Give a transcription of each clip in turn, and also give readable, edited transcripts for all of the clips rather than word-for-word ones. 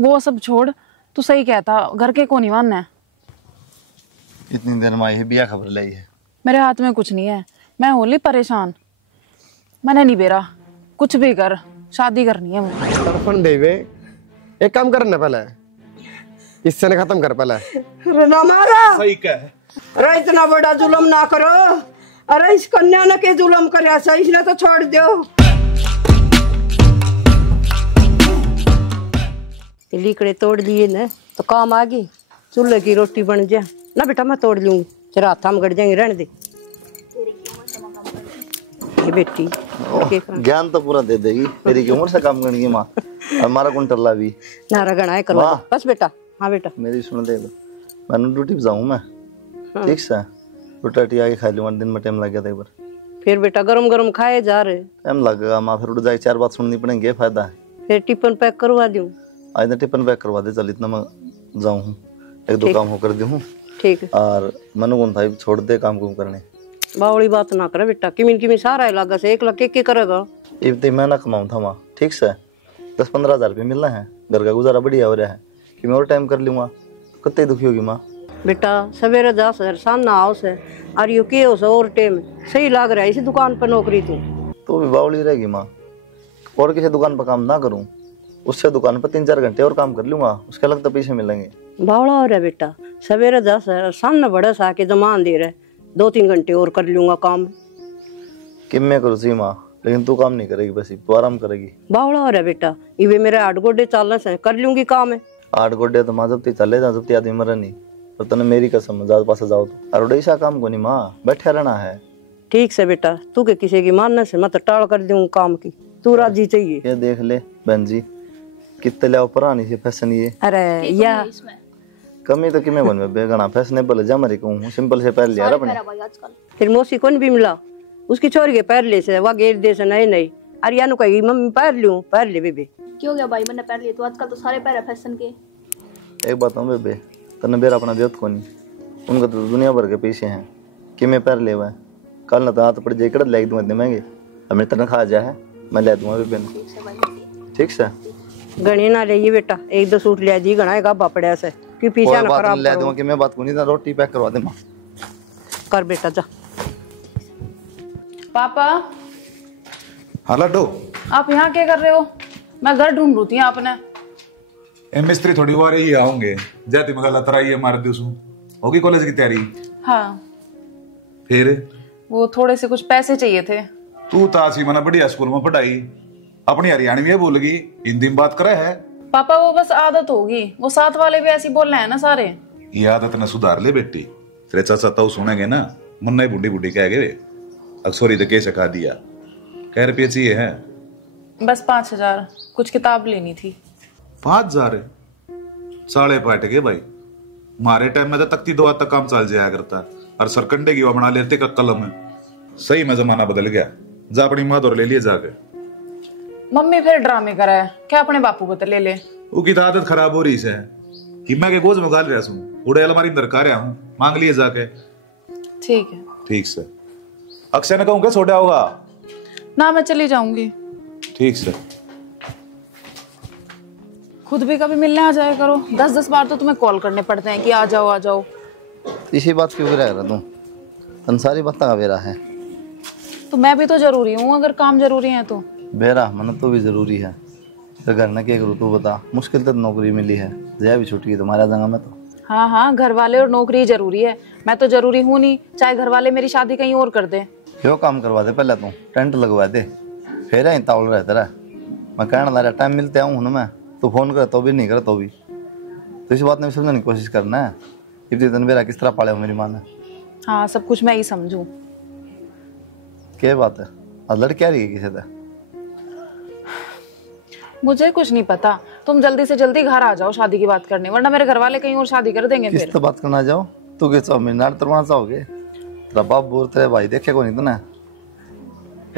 वो सब छोड़, तू सही कहता, घर के को नहीं मानना है। इतनी देर में आई है, बिया खबर लाई है। मेरे हाथ में कुछ नहीं है, मैं होली परेशान। मैंने नहीं बेरा, कुछ भी कर, शादी करनी है मुझे। तरफन देवे, एक काम करना पहले, इससे ने खत्म कर पहले। अरे ना मारा, सही कह। अरे इतना बड़ा जुल्म ना करो। अरे इस कन्या ने के जुल्म करे, सही इसने तो छोड़ दो। लीकड़े तोड़ लिए ना तो काम आ गई, चूल्हे की रोटी बन जाए ना। बेटा मैं तोड़ लूंगी, तेरा हाथ हम गड़ जाएंगे, रहने दे। ये बेटी ज्ञान तो पूरा दे देगी, तेरी की उम्र से काम करनी है माँ। हमारा कौन टल्ला भी नारा गणा है करवा बस बेटा। हाँ बेटा मेरी सुन दे, मैं ड्यूटी पे जाऊँ मैं, ठीक से रोटी आके खा लूँगा। दिन में टाइम लग गया था एक बार। फिर बेटा गरम गरम खाए जा रहे, टाइम लगेगा माँ, फिर उठ जाए 4 बात सुननी पड़ेंगे, फायदा है। फिर टिफिन पैक करवा दूं। आज टिफिन पैक करवा दे, चल इतना मैं जाऊँ, एक दो काम होकर दूँ। ठीक है। और मनु कौन था छोड़ दे काम कुम करने, बावड़ी बात ना करे बेटा। किमिन सारा इलाका से 1 लाख के करेगा। इतनी मैं ना कमाऊँ था माँ, ठीक से 10-15 हज़ार रुपये मिलना है, घर का गुजारा बढ़िया हो रहा है कि मैं और टाइम कर लूँगा। कितनी दुखी होगी माँ। बेटा सवेरे 10 शाम ना आओ से, और यू के और टाइम सही लग रहा है इसी दुकान पर नौकरी तू तो भी बावली रहेगी माँ। और किसी दुकान पर काम ना करूँ, उससे दुकान पर 3-4 घंटे और काम कर लूँगा, उसके अलग तो पैसे मिलेंगे। बावड़ा हो रहा है बेटा, सवेरे 10 सामने बड़ा सा के जमान दे रहे, 2-3 घंटे और कर लूंगा काम। कि मैं करूँ सी माँ, लेकिन तू काम नहीं करेगी, बस तू आराम करेगी। बावड़ा हो रहा है बेटा, इवे मेरे 8 गोडे चलने से कर लूंगी काम है। 8 गोडे तो माँ जब ती चले जा, जब ती आदमी मरे नहीं तो तने मेरी कसम ज्यादा पास जाओ तो और ऐसा काम को नहीं माँ, बैठे रहना है। ठीक से बेटा, तू के किसी की मानने से मैं तो टाल कर दूंगा काम की, तू राजी चाहिए। ये देख ले बहन जी, कितने ले पुरानी सी फैशन ये। अरे या कमी तो किमें बन बेगना फैशनेबल जा मरी कहूँ, सिंपल से पहन लिया अपने। फिर मौसी कौन भी मिला, उसकी छोरी के पैर ले से वह गेर दे से नहीं नहीं, अरे यानु कही मम्मी पैर लूं, पैर ले बेबे। क्यों गया भाई, मैंने पैर लिए तो आजकल तो सारे पैर है फैशन के। एक बात हूँ बेबे, तने बेरा अपना देत को नहीं, उनका तो दुनिया भर के पीछे हैं कि मैं पैर ले हुआ कल ना तो हाथ पड़ जाए, कड़ ले दूंगा इतने महंगे, हमें तनख्वाह जा है मैं ले दूंगा बेबे। ठीक से गणी ना ले ये बेटा, 1-2 सूट ले दी गणा का बापड़े से कि पीछे ना खराब ले दूंगा कि मैं बात को नहीं, रोटी पैक करवा दे मां। कर बेटा जा। पापा हाँ लड्डू, आप यहाँ क्या कर रहे हो? मैं घर ढूंढ रही थी आपने। ए मिस्त्री थोड़ी बार ही आओगे, जाती मगर लतराई है मार दिसू। होगी कॉलेज की तैयारी? हाँ। फिर वो थोड़े से कुछ पैसे चाहिए थे। तू तासी मना बढ़िया स्कूल में पढ़ाई, अपनी हरियाणवी में बोल गई, हिंदी में बात करे है। पापा वो बस आदत होगी, वो साथ वाले भी ऐसी बोल रहे हैं ना सारे। ये आदत न सुधार ले बेटी, तेरे चाचा ताऊ सुनेंगे ना, मुन्ना बुढ़ी बुढ़ी कह गए अक्सोरी तो कैसे खा दिया। क्या रुपये चाहिए है? बस 5,000, कुछ किताब लेनी थी। 5,000 साढ़े पाट गए भाई, हमारे टाइम में तो तख्ती 2 हाथ तक काम चल जाया करता, और सरकंडे की वो बना लेते का कलम है। सही में जमाना बदल गया, जा अपनी माँ और ले लिए जाके। मम्मी फिर ड्रामे करा है, क्या अपने बापू को तो ले ले। वो की आदत खराब हो रही है कि मैं के गोज में गाल रहा हूँ, उड़े अलमारी में दरकार रहा हूँ, मांग लिए जाके। ठीक है। ठीक से अक्षय ने कहूँ क्या छोड़ा होगा ना, मैं चली जाऊंगी। ठीक से खुद भी कभी मिलने आ जाया करो, 10-10 बार तो तुम्हें कॉल करने पड़ते हैं कि आ जाओ आ जाओ। इसी बात क्यों गिरा रहा तू, तन सारी बात का बेरा है। तो मैं भी तो जरूरी हूँ, अगर काम जरूरी है तो। बेरा मन तो भी जरूरी है, तो घर ना क्या करूँ तू बता। मुश्किल तो नौकरी मिली है, जया भी छुट्टी है तुम्हारा जगह में तो। हाँ हाँ, घर वाले और नौकरी जरूरी है, मैं तो जरूरी हूँ नहीं, चाहे घर वाले मेरी शादी कहीं और कर दे। क्यों काम करवा दे, पहले तू टेंट लगवा दे, फिर यहीं तावल रहता रहा। मैं कहना ला रहा टाइम मिलते आऊँ ना मैं, तो फोन कर तो भी नहीं कर तो भी, तो इस बात में समझने की कोशिश करना है। इतनी दिन मेरा किस तरह पाले हो मेरी माँ ने। हाँ सब कुछ मैं ही समझूं। क्या बात है, आज लड़की आ रही है किसी से? मुझे कुछ नहीं पता, तुम जल्दी से जल्दी घर आ जाओ शादी की बात करने, वरना मेरे घर वाले कहीं और शादी कर देंगे। किस तो बात करना जाओ, तू क्या चाहो मीनार तरवाना चाहोगे? तेरा बाप बोल तेरे भाई देखे को नहीं तूने।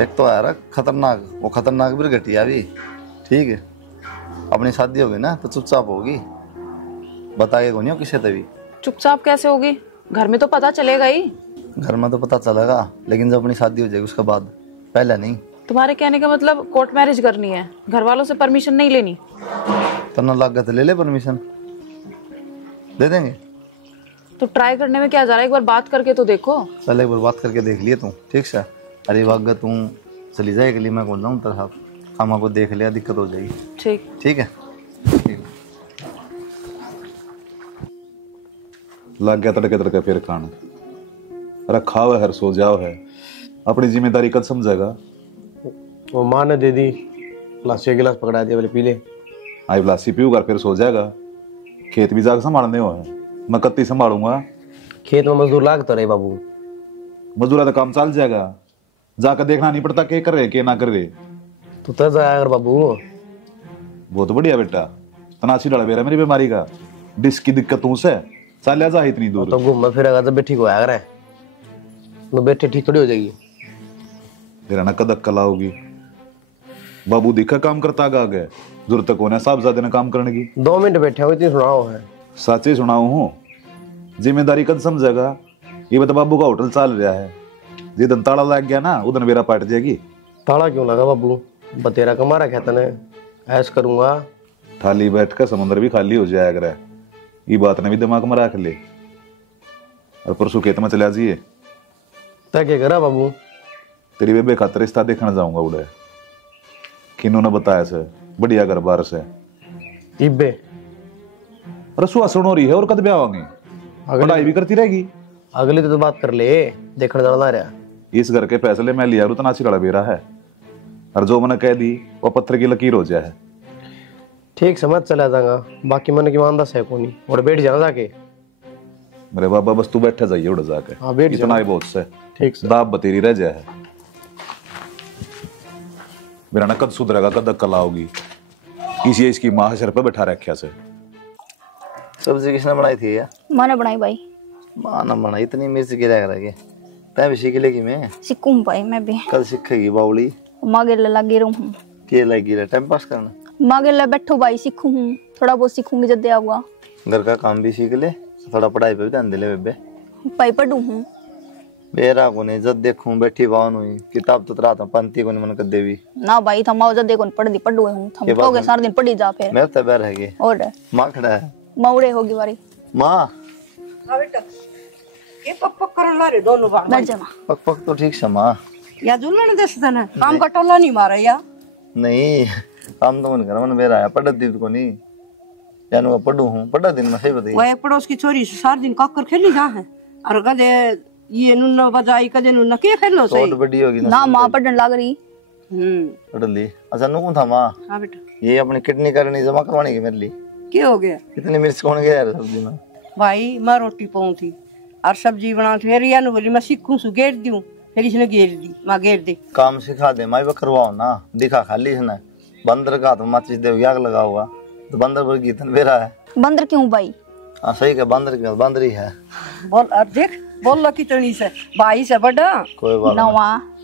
एक तो यार खतरनाक, वो खतरनाक भी घटिया भी। ठीक है, अपनी शादी होगी ना तो चुपचाप होगी, बताएगा नहीं हो किसी तभी। चुपचाप कैसे होगी, घर में तो पता चलेगा ही। घर में तो पता चलेगा, लेकिन जब अपनी शादी हो जाएगी उसके बाद, पहले नहीं। तुम्हारे कहने का मतलब कोर्ट मैरिज करनी है, घर वालों से परमिशन नहीं लेनी? तना लागत ले ले परमिशन, दे देंगे। तो ट्राई करने में क्या जा रहा है, एक बार बात करके तो देखो। चल एक बार बात करके देख लिए तू, ठीक से। अरे वागा तू चली जाए, लिए मैं बोल रहा हूँ तरह हम आपको देख लिया, दिक्कत हो जाएगी। ठीक ठीक है, लग गया तड़के तड़के फिर खान रखा हुआ है, सो जाओ है, अपनी जिम्मेदारी कब समझेगा। वो माँ ने दे दी, लासी गिलास पकड़ा दिया, बोले पी ले। आई ब्लासी पीऊगा फिर सो जाएगा। खेत भी जाकर संभालने हो है, मैं कत्ती संभालूंगा। खेत में मजदूर लागता रहे बाबू। मजदूरा तो काम चल जाएगा, जाकर देखना नहीं पड़ता के कर रहे के ना कर रहे। तू तो जाया कर बाबू। बहुत बढ़िया बेटा, तनाशी लड़ा मेरा मेरी बीमारी का, डिस्क की दिक्कत तू से चल जा इतनी दूर। तो घूम फिरेगा जब भी ठीक हो आया करे, तो बैठे ठीक थोड़ी हो जाएगी। तेरा ना कदक कला होगी। बाबू दिखा काम करता आगे, जरूरत कौन है साहबजादे ने काम करने की। 2 मिनट बैठे हो, इतनी सुनाओ है। सच ही सुनाऊ हूँ, जिम्मेदारी कद समझेगा। ये बता बाबू का होटल चल रहा है, जिदन ताला लग गया ना उधन मेरा पट जाएगी। ताला क्यों लगा बाबू, बतेरा कमा रखा तने, ऐश करूंगा। थाली बैठ कर समुद्र भी खाली हो जाएगा करे, ये बात ने भी दिमाग में रख ले। और परसों खेत में चला जाइए। तय क्या करा बाबू? तेरी बेबे खातर रिश्ता देखने जाऊंगा उड़े, किन्हों ने बताया से बढ़िया घर बार से। इब्बे रसुआ सुन हो रही है और कद ब्याह होंगे, पढ़ाई भी करती रहेगी। अगले तो बात कर ले, देखने जाना रहा। इस घर के फैसले मैं लिया उतना सी लड़ा बेरा है, और जो मैंने कह दी वो पत्थर की लकीर हो जाए। ठीक समझ चला जाऊंगा, बाकी मन की मानदा से कोनी। और बैठ जाना जाके। मेरे बाबा बस तू बैठे जाइए उड़ जाके। हाँ बैठ इतना ही बहुत से। ठीक से दाब बतेरी रह जाए। मेरा ना कद सुधरेगा, कद कला होगी। इसी इसकी माँ सर पे बैठा रखा से। सब्जी किसने बनाई थी यार? माँ ने बनाई भाई। माँ ने बनाई, इतनी मिर्च गिरा करेगी तै भी सीख लेगी। मैं सीखूं भाई, मैं भी। कल सीखेगी बाउली? माँ के लगी रहूं। के लगी रहा टाइम पास करना? माँ के बैठो भाई, सीखूं हूँ थोड़ा बहुत, सीखूंगी जब दे आऊंगा। घर का काम भी सीख ले, थोड़ा पढ़ाई पे भी ध्यान दे ले बेबे। भाई पढ़ू हूँ बेरा को नहीं, जब देखूं बैठी बावन हुई किताब तो रात में पंती को नहीं मन कर देवी ना भाई। थमाओ जब देखो पढ़ दी पढ़ू हूँ, थम कहोगे सारा दिन पढ़ी जा फिर। मेरे तो बैर है और माँ खड़ा है। मौड़े होगी बारी। माँ बेटा ये पक पक करन ला रे दोनों बार। बैठ जा माँ। पक पक तो ठीक से माँ। या जुलने दस ना काम का टोला नहीं मारा या नहीं काम तो मन कर, मन बेरा है पढ़ दी को नहीं यानो पढ़ू हूँ, पढ़ा दिन में सही बताइए। वो एक पड़ोस की छोरी से सारा दिन काकर खेली जा है, और कदे ये नुन्ना बजाई कदे नुन्ना के खेलो सही। तो बड़ी होगी ना माँ पढ़ने लग रही। पढ़ ली। अच्छा नुकून था माँ? हाँ बेटा। ये अपनी किडनी करनी जमा करवानी की मेरे लिए। क्या हो गया? इतनी मिर्च कौन गया यार सब्जी में? भाई मैं रोटी पाऊँ थी और सब्जी बना थी, फिर यानु बोली मैं सीखूं सु घेर दूं, फिर इसने घेर दी। माँ घेर दी। काम सिखा दे माँ, करवाओ ना, दिखा खाली इसने। बंदर का तो माचिस दे आग लगा हुआ, तो बंदर पर गीतन बेरा है। बंदर क्यों भाई? हाँ सही का, बंदर की बंदर ही है। बोल अब देख बोल लो कितनी से भाई से बड़ा। कोई बात ना नहीं वहाँ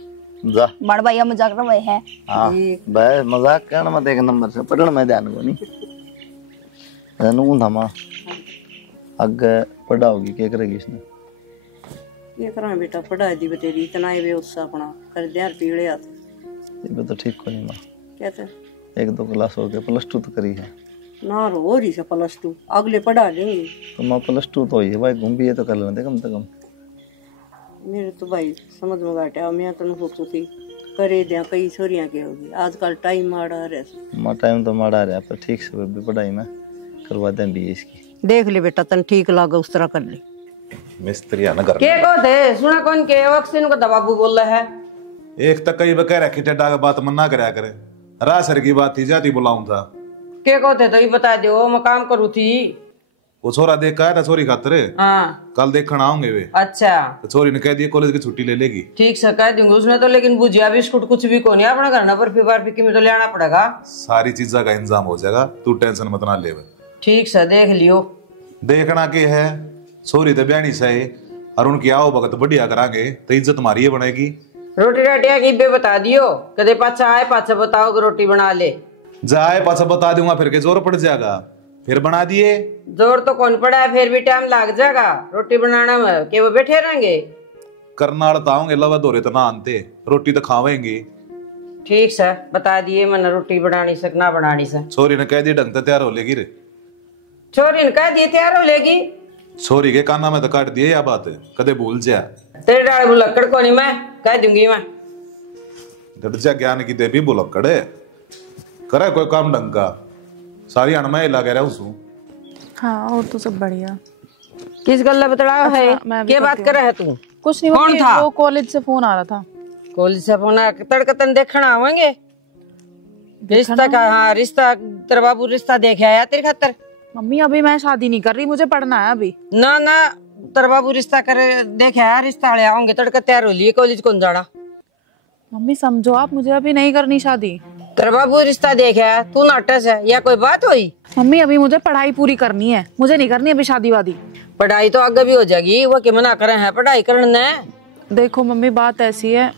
जा। बड़ भाई मजाक रहे है। हाँ बस मजाक करना मत, एक नंबर से पढ़ने में ध्यान को नहीं। नुकून था माँ आगे पढ़ा होगी, क्या करेगी इसने? ये करा बेटा पढ़ा दी बतेरी, इतना ही व्यवस्था अपना कर दे यार पीड़े हाथ। ये तो ठीक को नहीं माँ। कहते 1-2 क्लास हो गए, +2 तो करी है ना रो रही से +2 अगले पढ़ा लेंगे। तो माँ +2 तो ही है भाई, घूम भी है तो कर लेते कम से कम। मेरे तो भाई समझ में घाटा, मैं तो सोचती थी करे दिया कई छोरियां के होगी, आजकल टाइम माड़ा रहे। माँ टाइम तो माड़ा रहा पर ठीक से भी पढ़ाई में करवा दें भी इसकी। देख ले बेटा तन ठीक लगा उस तरह कर ले। मिस्त्री आना घर के को थे सुना कौन के वक्सिन को दबाबू बोल रहा है। एक तक कई बकह रखी टेडा बात मना करया करे, रासर की बात थी जाती बुलाऊं था। के को थे तो ये बता दो, मैं काम करूँ थी। वो छोरा देख का था छोरी खातर, हाँ कल देखना आऊंगे वे। अच्छा तो छोरी ने कह दिया कॉलेज की छुट्टी ले लेगी। ठीक से कह दूंगी उसने तो, लेकिन भुजिया बिस्कुट कुछ भी को नहीं अपना करना, पर फिर में तो लेना पड़ेगा। सारी चीजा का इंतजाम हो जाएगा, तू टेंशन मत ना ले। ठीक से देख लियो। देखना के है छोरी तो ब्यानी सही, और उनकी आओ भगत बढ़िया करांगे तो इज्जत हमारी ही बनेगी। रोटी राटिया की बे बता दियो, कदे पाछा आए पाछा बताओ कि रोटी बना ले। जाए पाछा बता दूंगा फिर के जोर पड़ जाएगा, फिर बना दिए। जोर तो कौन पड़ा है, फिर भी टाइम लग जाएगा रोटी बनाने में, के वो बैठे रहेंगे। करनाल ताओगे लवा दौरे तो ना आनते, रोटी तो खावेंगे। ठीक से बता दिए मैंने रोटी बनानी सक ना बनानी से। छोरी ने कह दी ढंग से तैयार हो लेगी रे। छोरी ने कह दिए तैयार हो लेगी। छोरी के काना में तो काट दिए या बात है कदे भूल जा। तेरे डाल बुलक्कड़ को नहीं मैं कह दूंगी मैं। दर्जा ज्ञान की देवी बुलक्कड़े करे कोई काम ढंग का सारी अणमा ही लगे रहा उसू। हाँ और तो सब बढ़िया। किस गल्ला बतलाओ अच्छा, है मैं भी क्या बात करती कर रहा है तू? कुछ नहीं कौन मम्मी, था? वो कॉलेज से फोन आ रहा था। कॉलेज से फोन आया तड़कतन देखना आवेंगे रिश्ता का। हाँ रिश्ता तेरा बाबू रिश्ता देखे आया तेरे खातर। मम्मी अभी मैं शादी नहीं कर रही, मुझे पढ़ना है अभी। ना ना तेरा बाबू रिश्ता कर देखे आया रिश्ता वाले आओगे तड़का तैयार हो लिए कॉलेज कौन जाना। मम्मी समझो आप, मुझे अभी नहीं करनी शादी। तेरा बाबू रिश्ता देखे आया तू नाटस है या कोई बात हुई? मम्मी अभी मुझे पढ़ाई पूरी करनी है, मुझे नहीं करनी अभी शादी वादी। पढ़ाई तो आगे भी हो जाएगी वो क्या मना करे हैं पढ़ाई करने। देखो मम्मी बात ऐसी है,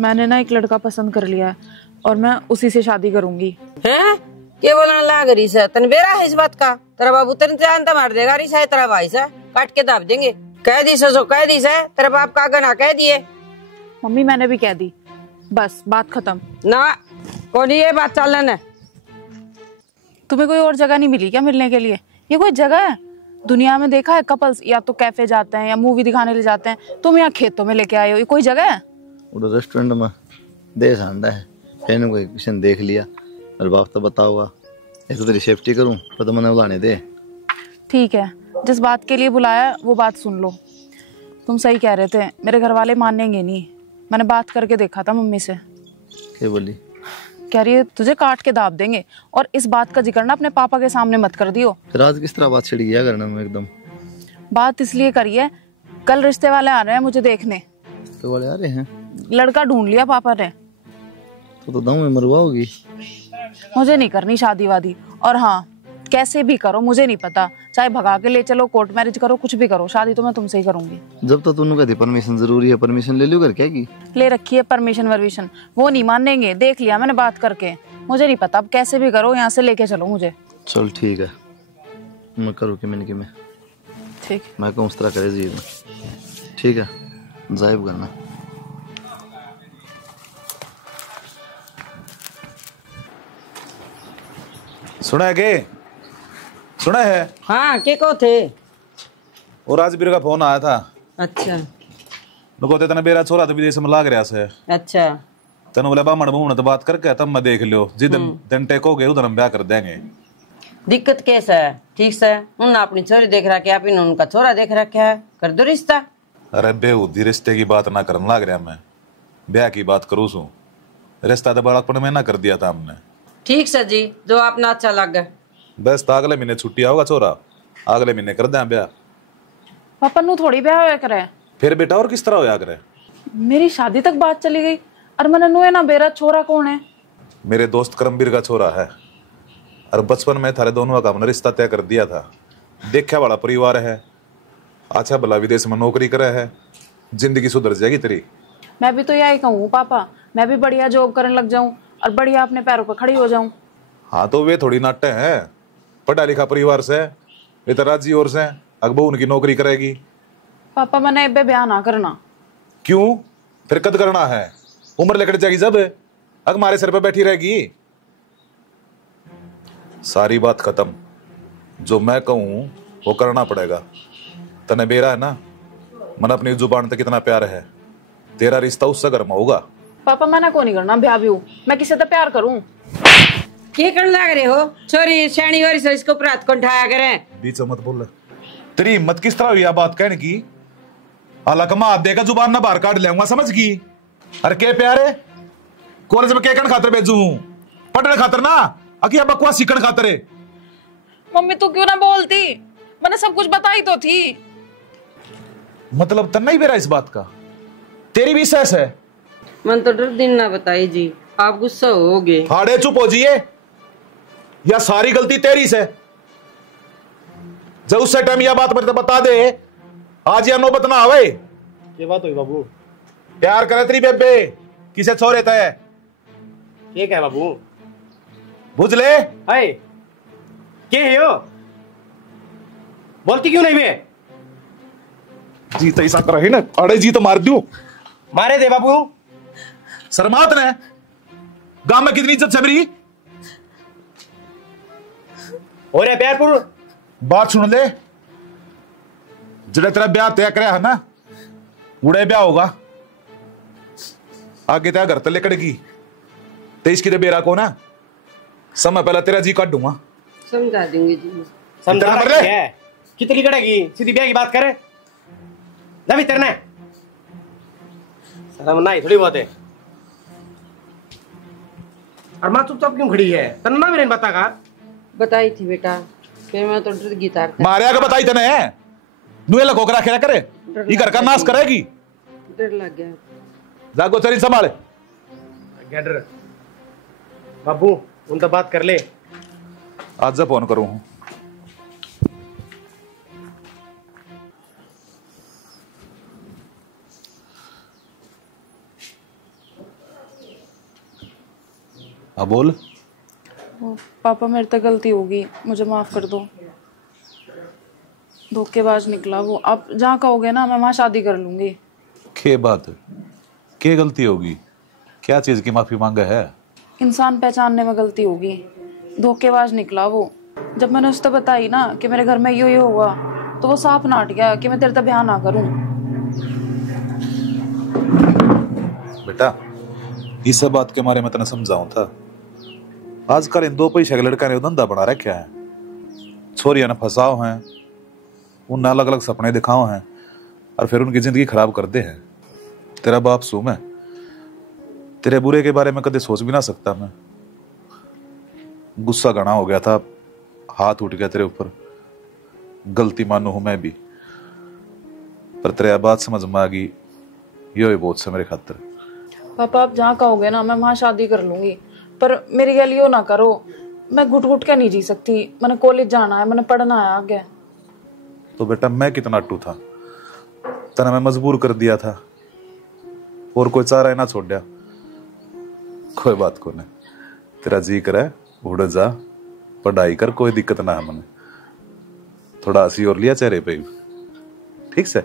मैंने ना एक लड़का पसंद कर लिया है और मैं उसी से शादी करूंगी। हैं क्या बोलने लगा रही से? तन बेरा है इस बात का? तेरा बाबू तेरे जानता मार देगा रिसा है तेरा भाई से काट के दाब देंगे। कह दी सो कह दी से तेरा बाप का गना कह दिए। मम्मी मैंने भी कह दी, बस बात खत्म। ना कौन ये बात चलन है? तुम्हें कोई और जगह नहीं मिली क्या मिलने के लिए? ये कोई जगह है? दुनिया में देखा है कपल्स या तो कैफे जाते हैं या मूवी दिखाने ले जाते हैं, तुम यहाँ खेतों में लेके आए हो, ये कोई जगह है? वो रेस्टोरेंट में दे सांडा है फिर कोई किसी ने देख लिया और बाप तो बताओगा ये तो तेरी सेफ्टी करूं तो मैंने बुलाने दे। ठीक है, जिस बात के लिए बुलाया वो बात सुन लो। तुम सही कह रहे थे, मेरे घर वाले मानेंगे नहीं। मैंने बात करके देखा था मम्मी से। क्या बोली? कह रही है तुझे काट के दाब देंगे, और इस बात का जिक्र ना अपने पापा के सामने मत कर दियो। फिर आज किस तरह बात छिड़ गया करना में एकदम? बात इसलिए करी है, कल रिश्ते वाले आ रहे हैं मुझे देखने। तो वाले आ रहे हैं? लड़का ढूंढ लिया पापा ने। तो दाऊ में मरवा होगी। मुझे नहीं करनी शादी वादी, और हाँ कैसे भी करो मुझे नहीं पता, चाहे भगा के ले चलो, कोर्ट मैरिज करो, कुछ भी करो, शादी तो मैं तुमसे ही करूंगी। जब तो तुमने कहती परमिशन जरूरी है, परमिशन ले लो कर क्या की? ले रखी है परमिशन वर्मिशन, वो नहीं मानेंगे, देख लिया मैंने बात करके। मुझे नहीं पता, अब कैसे भी करो यहाँ से लेके चलो मुझे। चल ठीक है, मैं करूँ कि मैं ठीक मैं कहूँ उस तरह करे जी में। ठीक है जाहिब करना। सुना है के? सुना है? हाँ के को थे? और राजवीर का फोन आया था। अच्छा नुको ते तने बेरा छोरा तो विदेश में लाग रहा से। अच्छा तने बोला बामण बूमण तो बात करके तब मैं देख लियो जिदन दिन टेकोगे उधर हम ब्याह कर देंगे। दिक्कत कैसा है? ठीक से उन्होंने अपनी छोरी देख रखा है, आपने उनका छोरा देख रखा है, कर दो रिश्ता। अरे बेहूदी रिश्ते की बात ना करने लग रहा मैं, ब्याह की बात करूँ सू। रिश्ता तो बड़ापन में ना कर दिया था हमने। ठीक सर जी, जो आपने अच्छा लगे। बस तो अगले महीने छुट्टी आओगा छोरा, अगले महीने कर दें ब्याह। पापा नू थोड़ी ब्याह होया करे। फिर बेटा और किस तरह होया करे? मेरी शादी तक बात चली गई, और मैंने नुए ना बेरा छोरा कौन है? मेरे दोस्त करमबीर का छोरा है, और बचपन में थारे दोनों का हमने रिश्ता तय कर दिया था। देखा वाला परिवार है, अच्छा भला विदेश में नौकरी करे है, जिंदगी सुधर जाएगी तेरी। मैं भी तो यही कहूँ पापा, मैं भी बढ़िया जॉब करने लग जाऊं और बढ़िया अपने पैरों पर खड़ी हो जाऊं। हाँ तो वे थोड़ी नाट्य है, पढ़ा लिखा परिवार से, वे तो राजी और से अकबो उनकी नौकरी करेगी। पापा मैंने अब ब्याह ना करना। क्यों? फिर कद करना है? उम्र लेकर जाएगी जब अग हमारे सिर पे बैठी रहेगी। सारी बात खत्म, जो मैं कहूं वो करना पड़ेगा। तने बेरा है ना, मन अपनी जुबान तक कितना प्यार है, तेरा रिश्ता उससे गर्म होगा। पापा मैंने को नहीं करना ब्याह भी, मैं किसी से प्यार करूं। क्या करने लग रहे हो? छोरी शैनी और इसको प्रात को उठाया करें। बीच मत बोल। तेरी हिम्मत किस तरह हुई यह बात कहने की? अलकमा आप देगा जुबान ना बाहर काट लेऊंगा, समझ की? अरे के प्यारे कॉलेज में केकन खातर भेजू? पढ़ने खातर ना, अकी बकवास सीखने खातर है। मम्मी तू क्यों ना बोलती, मैंने सब कुछ बताई तो थी। मतलब तन्ना ही बेरा इस बात का? तेरी भी सहस है? मन तो डर दिन ना बताई जी, आप गुस्सा होगे। हाड़े चुप हो जिए, या सारी गलती तेरी से। जब उससे टाइम यह बात मेरे बता दे, आज यह नौबत ना आवे। ये बात हुई बाबू। प्यार करे तेरी बेबे किसे छोरे तय? ठीक है बाबू। बुझ ले। हाय के हो? बोलती क्यों नहीं बे? जी तो ऐसा करे ना, अरे जी तो मार दूं। मारे दे बाबू। शर्मात ने गांव में कितनी इज्जत है मेरी। और प्यारपुर बात सुन ले, जड़े तेरा ब्याह तय कराया है ना, उड़े ब्याह होगा। आगे तेरा घर तले कड़ेगी, तेईस की बेरा को ना समय पहला तेरा जी काट दूंगा। समझा देंगे जी। समझा है कितनी कड़ेगी, सीधी ब्याह की बात करे ना भी तेरने शर्म नहीं थोड़ी बहुत है। और माँ चुपचाप क्यों खड़ी है, तन्ना भी नहीं बता का बताई थी बेटा, फिर मैं तो डर गई तार मारे आगे बताई तने है नुए लगो करा खेला करे, ये घर का नाश करेगी। डर लग गया। जागो चरी संभाले गैडर बाबू उन तो बात कर ले। आज जब फोन करूं। हाँ बोल। पापा मेरे से गलती होगी, मुझे माफ कर दो। धोखेबाज निकला वो। आप जहाँ कहोगे ना मैं वहाँ शादी कर लूंगी। के बात के गलती होगी, क्या चीज की माफी मांगा है? इंसान पहचानने में गलती होगी। धोखेबाज निकला वो। जब मैंने उससे बताई ना कि मेरे घर में यो हुआ तो वो साफ नाट गया कि मैं तेरे से ब्याह ना करूं। बेटा इस सब बात के मारे मैं तेने समझाऊं था। आजकल इन दो पैसे के लड़का ने धंधा बना रखा है, छोरियां ने फंसाओ हैं, उन अलग अलग सपने दिखाओ हैं और फिर उनकी जिंदगी खराब कर दे हैं। तेरा बाप सू मैं तेरे बुरे के बारे में कदे सोच भी ना सकता। मैं गुस्सा घना हो गया था, हाथ उठ गया तेरे ऊपर, गलती मानू हूं मैं भी, पर तेरे बात समझ में आ गई, यो ही बहुत से मेरे खातिर। पापा आप जहाँ कहोगे ना मैं वहाँ शादी कर लूंगी, पर मेरी गली यो ना करो। मैं घुट घुट के नहीं जी सकती। मैंने कॉलेज जाना है, मैंने पढ़ना है आगे। तो बेटा मैं कितना अट्टू था, तना मैं मजबूर कर दिया था और कोई चारा ना छोड़ दिया। कोई बात को नहीं, तेरा जी करे उड़ जा, पढ़ाई कर, कोई दिक्कत ना है। मैंने थोड़ा हंसी और लिया चेहरे पे, ठीक से।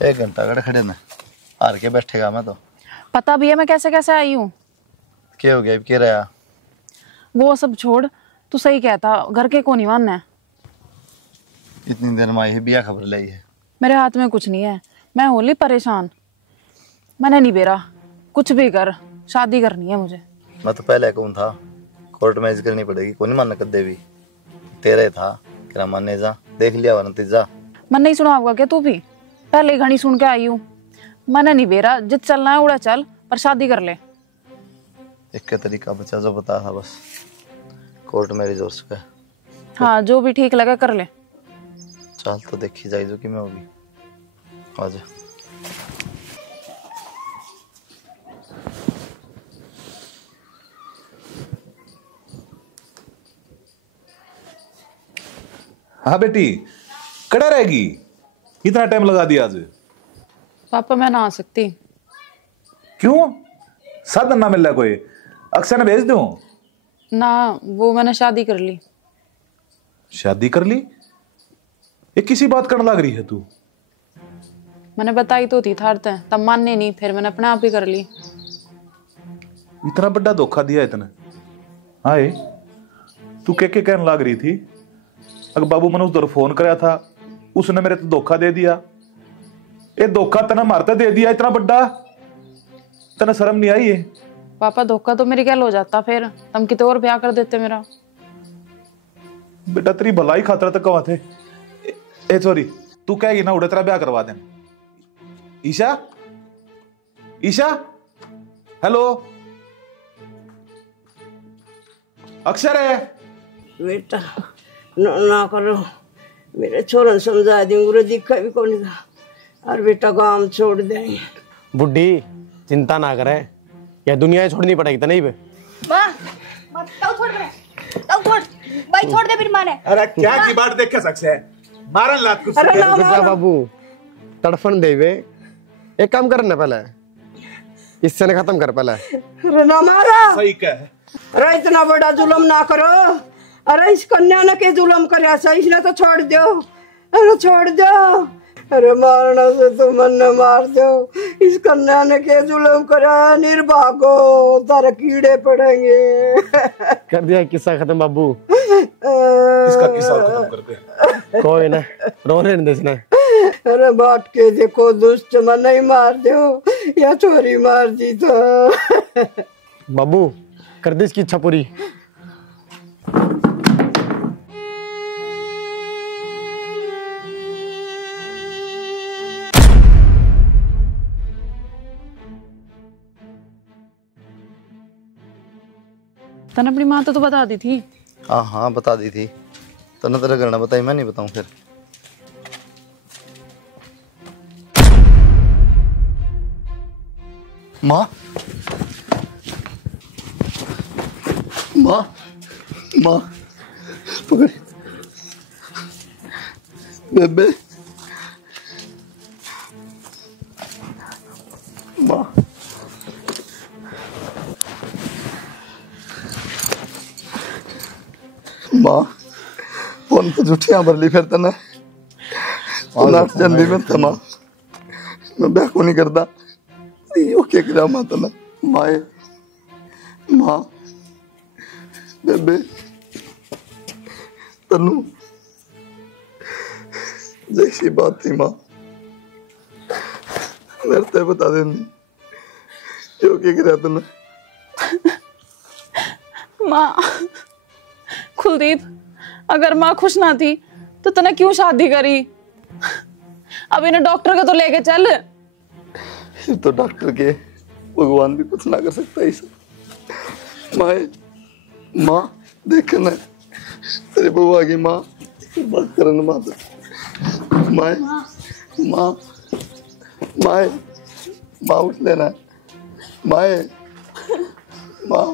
एक घंटा खड़े खड़े ना हार के बैठेगा मैं तो। पता भी है मैं कैसे कैसे आई हूँ। क्या हो गया, अब क्या रहा? वो सब छोड़, तू सही कहता, घर के को नहीं मानना है। इतनी देर में आई है, बिया खबर लाई है। मेरे हाथ में कुछ नहीं है, मैं होली परेशान। मैंने नहीं बेरा, कुछ भी कर, शादी करनी है मुझे। मैं तो पहले कौन था, कोर्ट मैरिज करनी पड़ेगी, कौन नहीं मानना कदे भी। तेरे था क्या मानने जा, देख लिया वरना तीजा। मन नहीं सुना होगा क्या तू भी? पहले ही घड़ी सुन के आई हूँ। मैंने नहीं बेरा, जित चलना है उड़ा चल, पर शादी कर ले। एक का तरीका बचा जो बता था, बस कोर्ट मैरिज हो सके। हाँ जो भी ठीक लगा कर ले। चल तो देखी जाए जो कि मैं होगी। आजा। हाँ बेटी कड़ा रहेगी, इतना टाइम लगा दिया आज। पापा मैं ना आ सकती। क्यों? साधन ना मिल रहा कोई? अक्षर ने भेज दूं? ना वो मैंने शादी कर ली। शादी कर ली? ये किसी बात करने लग रही है तू? मैंने बताई तो थी थारते, तब मानने नहीं, फिर मैंने अपने आप ही कर ली। इतना बड़ा धोखा दिया इतने? आए तू के कहने लग रही थी? अगर बाबू मैंने उधर फोन कराया था, उसने मेरे तो धोखा दे दिया। ये धोखा तना मारता दे दिया इतना बड़ा, तना शर्म नहीं आई है? पापा धोखा तो मेरी गैल हो जाता, फिर तुम कितने और ब्याह कर देते मेरा। बेटा तेरी भलाई खातर तक कवा थे। ए सॉरी, तू कहेगी ना उड़े तेरा ब्याह करवा दे। ईशा, ईशा, हेलो, अक्षर है? बेटा ना करो, मेरे छोरन समझा दूंगी, दिखा भी कौन का। और बेटा काम छोड़ दे। बुढ़ी चिंता ना करे, या दुनिया छोड़नी पड़ेगी तो नहीं बे। माँ ताऊ छोड़ दे, ताऊ छोड़, भाई छोड़ दे फिर माने। अरे क्या की बात देख के सकते हैं, मारन लात कुछ। अरे ना बेटा बाबू तड़फन देवे, एक काम करना पहले, इससे ने खत्म कर पहले। अरे ना मारा, सही कह। अरे इतना बड़ा जुल्म ना करो। अरे इस कन्या ने के जुल्म करे, इसने तो छोड़ दो। अरे छोड़ दो, अरे मारना से तो मन न मार दो, इस कन्या ने के जुल्म करा निर्भागो, तारे कीड़े पड़ेंगे। कर दिया किस्सा खत्म बाबू। इसका किस्सा खत्म करते। कोई ना, रोने नहीं देना। अरे बाट के देखो दुष्ट मन नहीं मार दो या चोरी मार दी तो। बाबू कर दे इसकी इच्छा पूरी। तने अपनी माँ तो बता दी थी। हाँ हाँ बता दी थी, तने तेरे करना बताई, मैं नहीं बताऊं फिर। माँ माँ माँ पकड़ बेबे माँ माँ फोन पर झूठियां भरली फिर तने जन्मी में था माँ, मैं ब्याह को नहीं करता यो क्या करा माँ तने माए माँ बेबे तनु जैसी बात थी माँ मेरे ते बता देनी यो क्या करा तने माँ कुलदीप, अगर माँ खुश ना थी तो तने क्यों शादी करी? अब इन्हें डॉक्टर का तो लेके चल। ये तो डॉक्टर के भगवान भी कुछ ना कर सकता है माँ। माँ देख ना तेरे बहू आ गई माँ, बात करना माँ तो माँ माँ माँ माँ उठ लेना माँ माँ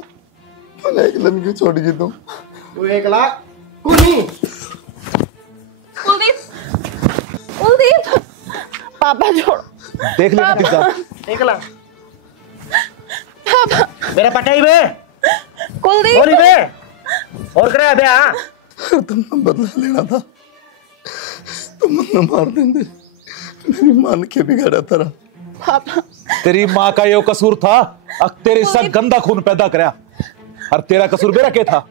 मैंने एक लम्बी क्यों छोड़ गई तुम? तू एकला कुनी कुलदीप, कुलदीप, पापा छोड़। देख लेना पिज्जा। एकला पापा, मेरा पटाई बे कुलदीप, बोली बे और करे बे। हाँ तुमने बदला लेना था, तुमने मार देंगे, मेरी मान के बिगाड़ा तेरा। पापा, तेरी माँ का यो कसूर था, अब तेरे साथ गंदा खून पैदा करया, और तेरा कसूर मेरा क्या था?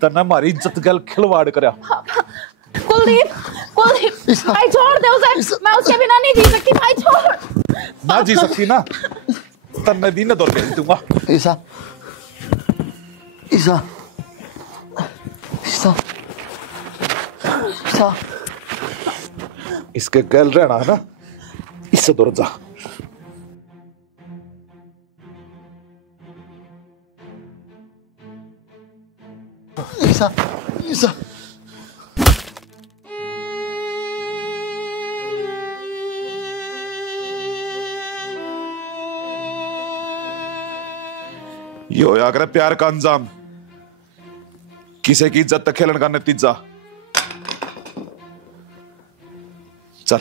तने हमारी इज्जत गल खिलवाड़ करया। कुलदीप, कुलदीप, भाई छोड़ दे उसे, मैं उसके बिना नहीं जी सकती, भाई छोड़। ना जी सकती ना, तन्ने भी न दौड़ के दूंगा। ईसा ईसा ईसा ईसा इसके गल रहना है ना, इससे दूर जा। ईसा ईसा यो या करे प्यार का अंजाम, किसी की इज्जत तक खेलन का नतीजा। चल